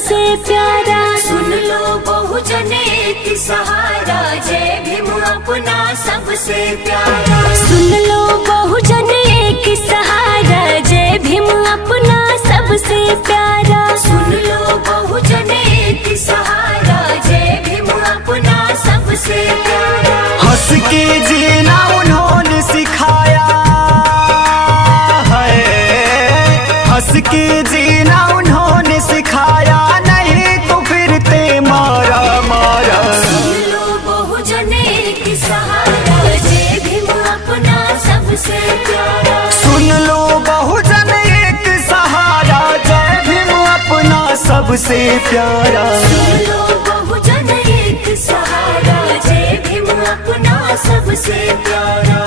सबसे प्यारा। सुन लो बहुजन एक सहारा, जय भीम अपना सबसे प्यारा। सुन लो बहुजन एक सहारा, जय भीम अपना सबसे प्यारा। सुन लो बहुजन एक सहारा, जय भीम अपना सबसे प्यारा। हंस के जीना उन्होंने सिखाया है, हंस के जीना उन्होंने सिखाया, नहीं तो फिर ते मारा मारा। सुन लो बहुजन एक सहारा, जय भीम अपना सबसे प्यारा। सुन लो बहुजन एक सहारा, जय भीम अपना सबसे प्यारा। सुन लो बहुजन एक सहारा, जय भीम अपना सबसे प्यारा।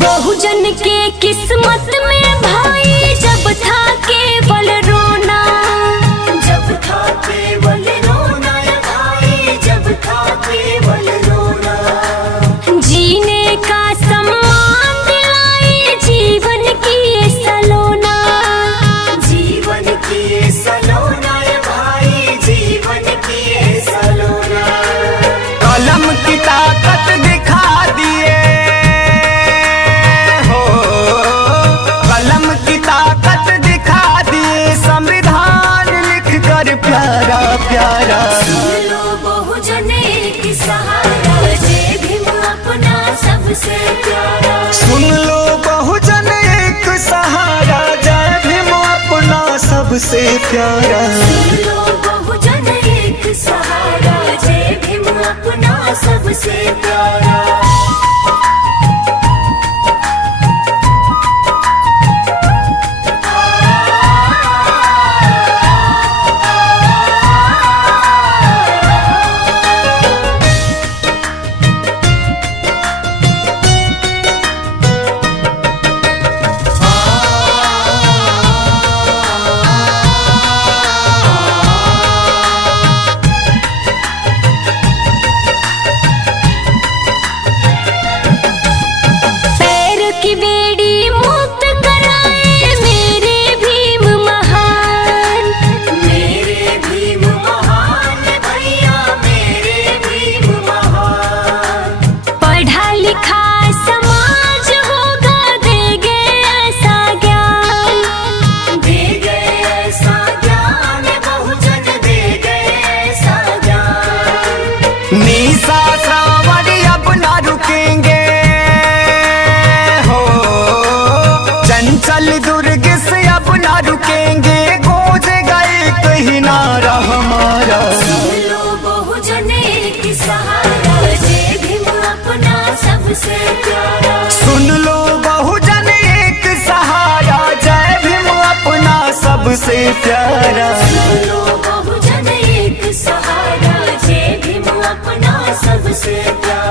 बहुजन के किस्मत में भाई जब था केवल रोना, जब था केवल रोना भाई, जब था केवल रोना। जीने का सम्मान दिलाए जीवन की सलोना। जीवन की सलोना भाई, जीवन की सलोना। कलम की ताकत दिखा दिए हो, कलम की ताकत दिखा दिए, संविधान लिख कर प्यारा प्यारा। सुन लो बहुजन एक सहारा, जय भीम अपना सबसे प्यारा। सुन लो बहुजन एक सहारा, जय भीम अपना सबसे प्यारा। सुन लो बहुजन एक सहारा, जय भीम अपना सबसे प्यारा। पैर की बेड़ी मुक्त कराए मेरे भीम महान। मेरे भीम महान भैया, मेरे भीम महान। पढ़ा लिखा समाज होगा देंगे ऐसा ज्ञान। दे गए ऐसा ज्ञान, बहुजन दे गए ऐसा ज्ञान। निशा श्रावण अब ना रुकेंगे हो, चंचल दुर्ग से अब ना रुकेंगे, गूंज गए कहीं नारा हमारा। सुन लो बहुजन एक सहारा, जय भीम अपना सबसे प्यारा। सुन लो बहुजन एक सहारा, जय भीम अपना सबसे प्यारा। सुन लो बहुजन एक सहारा, जय भीम अपना सबसे प्यारा।